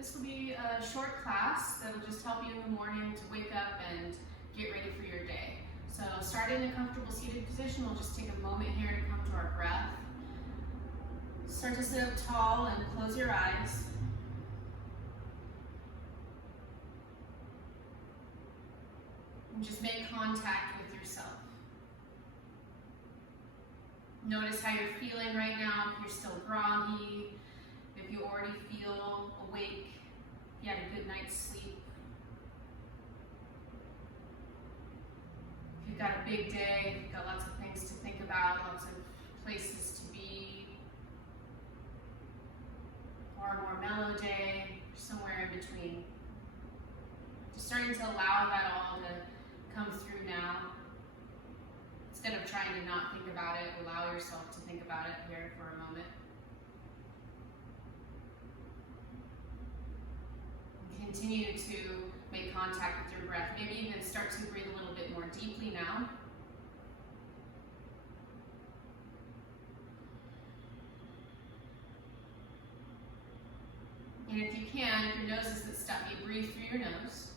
This will be a short class that will just help you in the morning to wake up and get ready for your day. So start in a comfortable seated position. We'll just take a moment here to come to our breath. Start to sit up tall and close your eyes. And just make contact with yourself. Notice how you're feeling right now, if you're still groggy, if you already feel awake, if you had a good night's sleep. If you've got a big day, if you've got lots of things to think about, lots of places to be, or a more mellow day, or somewhere in between. Just starting to allow that all to come through now. Instead of trying to not think about it, allow yourself to think about it here for a moment. Continue to make contact with your breath. Maybe even start to breathe a little bit more deeply now. And if you can, if your nose isn't stuck, you breathe through your nose.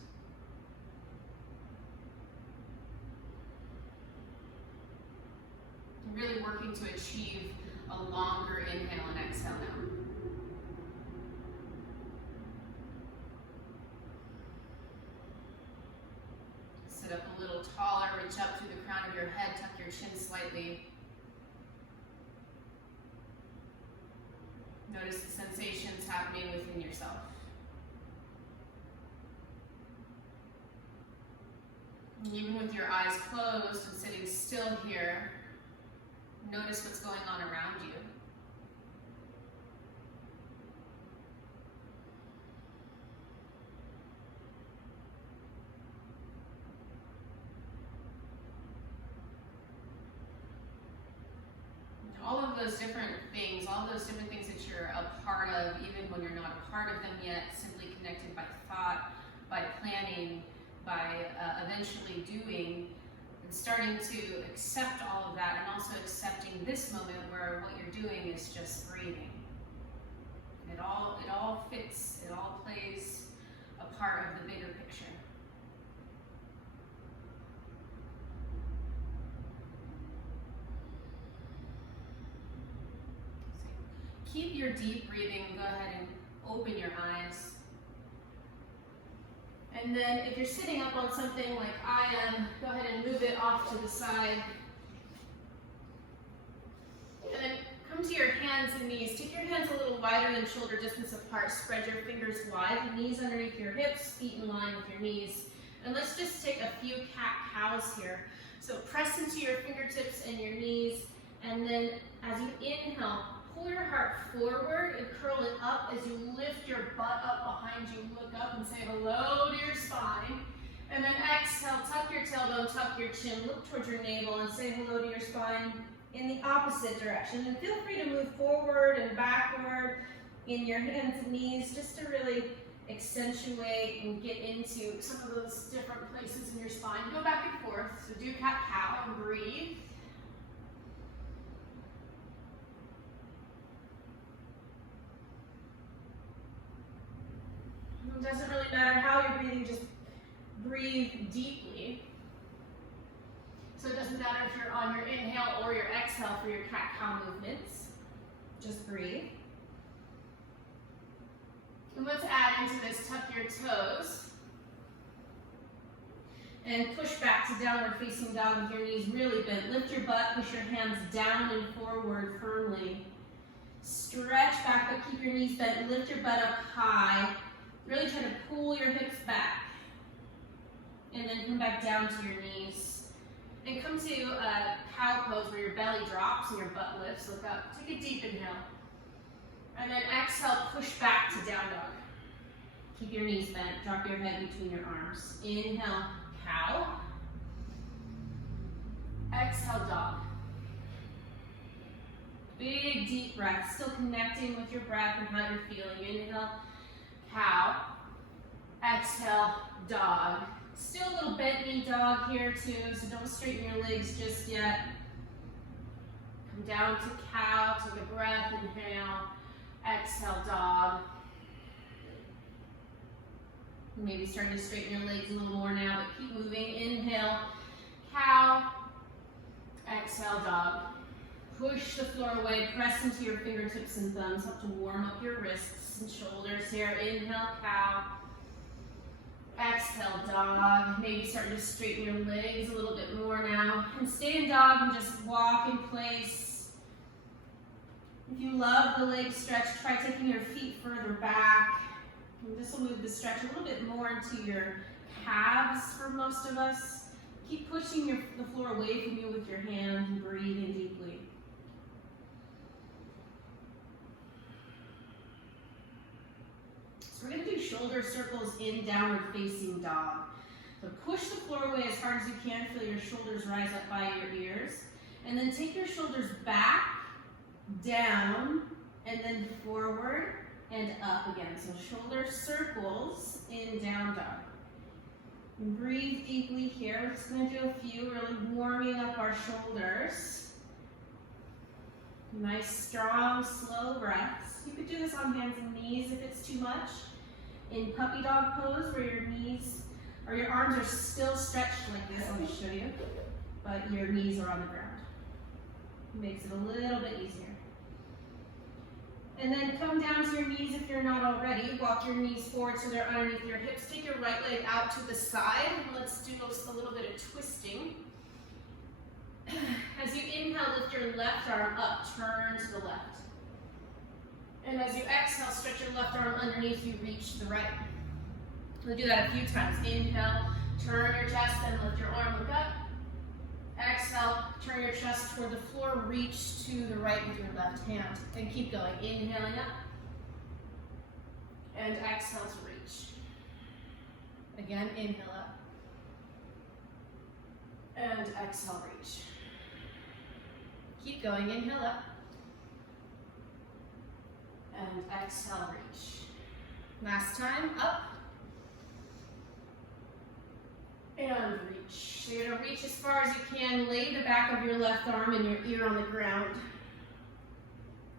Really working to achieve a longer inhale and exhale now. Sit up a little taller, reach up through the crown of your head, tuck your chin slightly. Notice the sensations happening within yourself. And even with your eyes closed and sitting still here, notice what's going on around you. All of those different things, all those different things that you're a part of, even when you're not a part of them yet, simply connected by thought, by planning, by eventually doing, and starting to accept all of that, and also accepting this moment where what you're doing is just breathing. It all fits, it all plays a part of the bigger picture. So keep your deep breathing, go ahead and open your eyes. And then if you're sitting up on something like I am, go ahead and move it off to the side. And then come to your hands and knees. Take your hands a little wider than shoulder distance apart. Spread your fingers wide, knees underneath your hips, feet in line with your knees. And let's just take a few cat-cows here. So press into your fingertips and your knees. And then as you inhale, pull your heart forward and curl it up as you lift your butt up behind you. Look up and say hello to your spine. And then exhale, tuck your tailbone, tuck your chin, look towards your navel and say hello to your spine in the opposite direction. And feel free to move forward and backward in your hands and knees just to really accentuate and get into some of those different places in your spine. Go back and forth. So do cat-cow and breathe. It doesn't really matter how you're breathing, just breathe deeply. So it doesn't matter if you're on your inhale or your exhale for your cat-cow movements. Just breathe. And let's add into this, tuck your toes. And push back to downward facing dog with your knees really bent. Lift your butt, push your hands down and forward firmly. Stretch back, but keep your knees bent. Lift your butt up high. Really try to pull your hips back. And then come back down to your knees. And come to a cow pose where your belly drops and your butt lifts. Look up. Take a deep inhale. And then exhale, push back to down dog. Keep your knees bent. Drop your head between your arms. Inhale, cow. Exhale, dog. Big deep breath. Still connecting with your breath and how you're feeling. Inhale, cow. Exhale, dog. Still a little bent knee dog here too, so don't straighten your legs just yet. Come down to cow, take a breath, inhale, exhale, dog. Maybe starting to straighten your legs a little more now, but keep moving. Inhale, cow. Exhale, dog. Push the floor away, press into your fingertips and thumbs, help to warm up your wrists and shoulders here. Inhale, cow. Exhale, dog. Maybe starting to straighten your legs a little bit more now. And stay in dog and just walk in place. If you love the leg stretch, try taking your feet further back. And this will move the stretch a little bit more into your calves for most of us. Keep pushing the floor away from you with your hand and breathing deeply. So we're going to do shoulder circles in downward facing dog. So push the floor away as hard as you can. Feel your shoulders rise up by your ears. And then take your shoulders back, down, and then forward and up again. So shoulder circles in down dog. And breathe deeply here. We're just going to do a few, really warming up our shoulders. Nice, strong, slow breaths. You could do this on hands and knees if it's too much. In puppy dog pose, where your knees or your arms are still stretched like this, let me show you, but your knees are on the ground. Makes it a little bit easier. And then come down to your knees if you're not already. Walk your knees forward so they're underneath your hips. Take your right leg out to the side. And let's do a little bit of twisting. As you inhale, lift your left arm up, turn to the left. And as you exhale, stretch your left arm underneath you, reach to the right. We'll do that a few times. Inhale, turn your chest, and lift your arm, look up. Exhale, turn your chest toward the floor, reach to the right with your left hand. And keep going. Inhaling up. And exhale to reach. Again, inhale up. And exhale, reach. Keep going. Inhale up. And exhale, reach. Last time, up. And reach. So you're going to reach as far as you can. Lay the back of your left arm and your ear on the ground.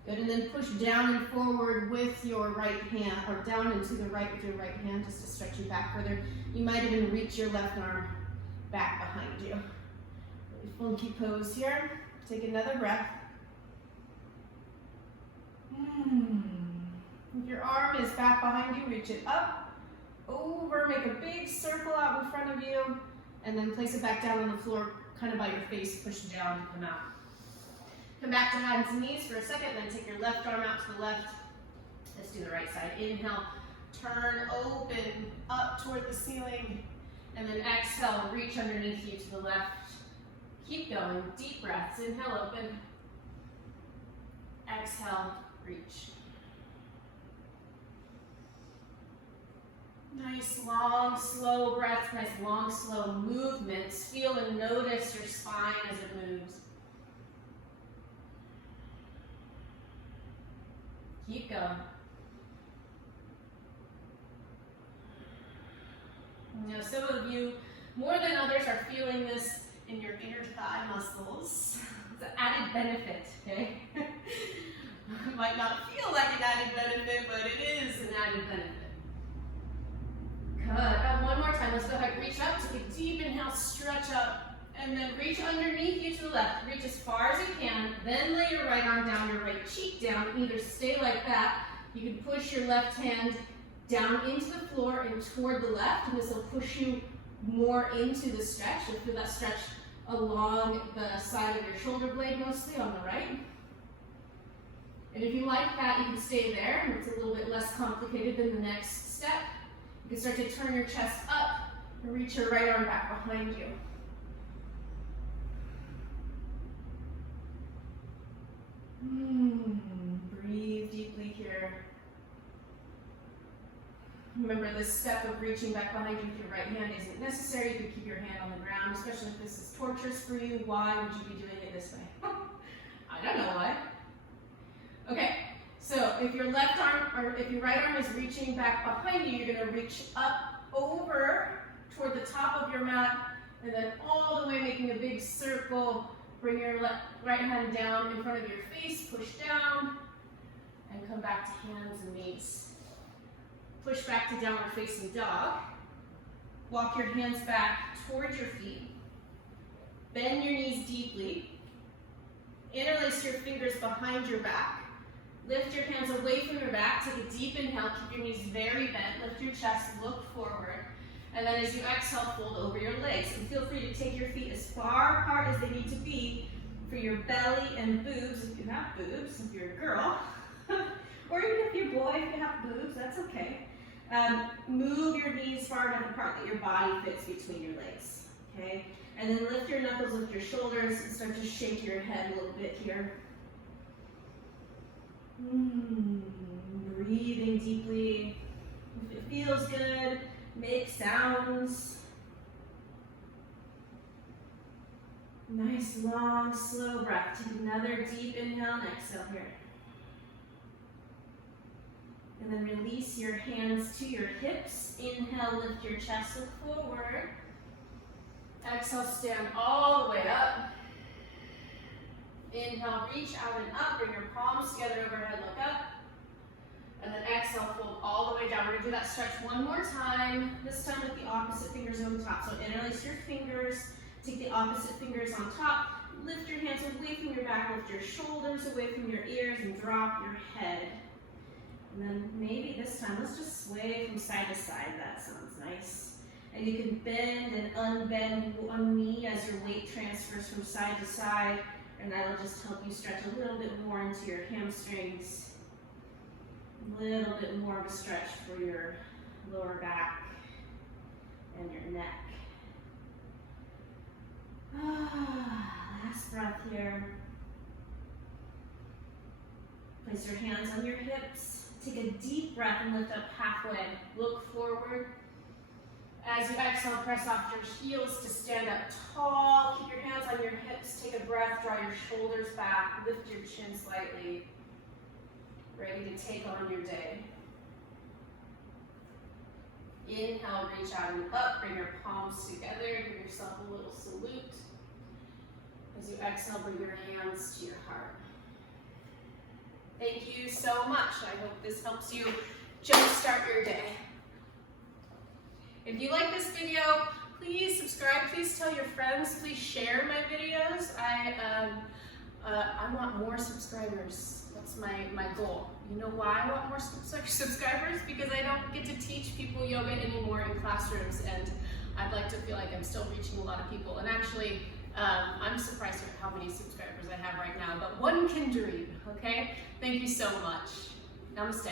Good, and then push down and forward with your right hand, or down and to the right with your right hand, just to stretch you back further. You might even reach your left arm back behind you. Really funky pose here. Take another breath. If your arm is back behind you, reach it up, over, make a big circle out in front of you, and then place it back down on the floor, kind of by your face, push down to come out. Come back to hands and knees for a second, then take your left arm out to the left. Let's do the right side. Inhale, turn, open, up toward the ceiling, and then exhale, reach underneath you to the left. Keep going, deep breaths. Inhale, open. Exhale, reach. Nice, long, slow breaths, nice, long, slow movements. Feel and notice your spine as it moves. Keep going. Now, some of you, more than others, are feeling this in your inner thigh muscles. It's an added benefit, okay? It might not feel like an added benefit, but it is an added benefit. Good. One more time. Let's go ahead. Reach up. Take a deep inhale. Stretch up. And then reach underneath you to the left. Reach as far as you can. Then lay your right arm down, your right cheek down. Either stay like that. You can push your left hand down into the floor and toward the left. And this will push you more into the stretch. You'll feel that stretch along the side of your shoulder blade, mostly on the right. And if you like that, you can stay there. And it's a little bit less complicated than the next step. You can start to turn your chest up and reach your right arm back behind you. Breathe deeply here. Remember, this step of reaching back behind you with your right hand isn't necessary. You can keep your hand on the ground, especially if this is torturous for you. Why would you be doing it this way? I don't know why. Okay. So if your left arm, or if your right arm is reaching back behind you, you're going to reach up over toward the top of your mat, and then all the way making a big circle. Bring your right hand down in front of your face, push down, and come back to hands and knees. Push back to downward facing dog. Walk your hands back towards your feet. Bend your knees deeply. Interlace your fingers behind your back. Lift your hands away from your back. Take a deep inhale. Keep your knees very bent. Lift your chest. Look forward. And then as you exhale, fold over your legs. And feel free to take your feet as far apart as they need to be for your belly and boobs, if you have boobs, if you're a girl. Or even if you're a boy, if you have boobs, that's okay. Move your knees far enough apart that your body fits between your legs. Okay? And then lift your knuckles, lift your shoulders, and start to shake your head a little bit here. Breathing deeply. If it feels good, make sounds. Nice, long, slow breath. Take another deep inhale and exhale here. And then release your hands to your hips. Inhale, lift your chest, look forward. Exhale, stand all the way up. Inhale, reach out and up. Bring your palms together overhead, look up. And then exhale, fold all the way down. We're going to do that stretch one more time. This time with the opposite fingers on top. So interlace your fingers. Take the opposite fingers on top. Lift your hands away from your back. Lift your shoulders away from your ears and drop your head. And then maybe this time, let's just sway from side to side. That sounds nice. And you can bend and unbend one knee as your weight transfers from side to side. And that'll just help you stretch a little bit more into your hamstrings. A little bit more of a stretch for your lower back and your neck. Last breath here. Place your hands on your hips. Take a deep breath and lift up halfway. Look forward. As you exhale, press off your heels to stand up tall. Keep your hands on your hips. Take a breath. Draw your shoulders back. Lift your chin slightly. Ready to take on your day. Inhale, reach out and up. Bring your palms together. Give yourself a little salute. As you exhale, bring your hands to your heart. Thank you so much. I hope this helps you jumpstart your day. If you like this video, please subscribe. Please tell your friends. Please share my videos. I want more subscribers. That's my goal. You know why I want more subscribers? Because I don't get to teach people yoga anymore in classrooms, and I'd like to feel like I'm still reaching a lot of people. And actually, I'm surprised at how many subscribers I have right now, but one can dream, okay? Thank you so much. Namaste.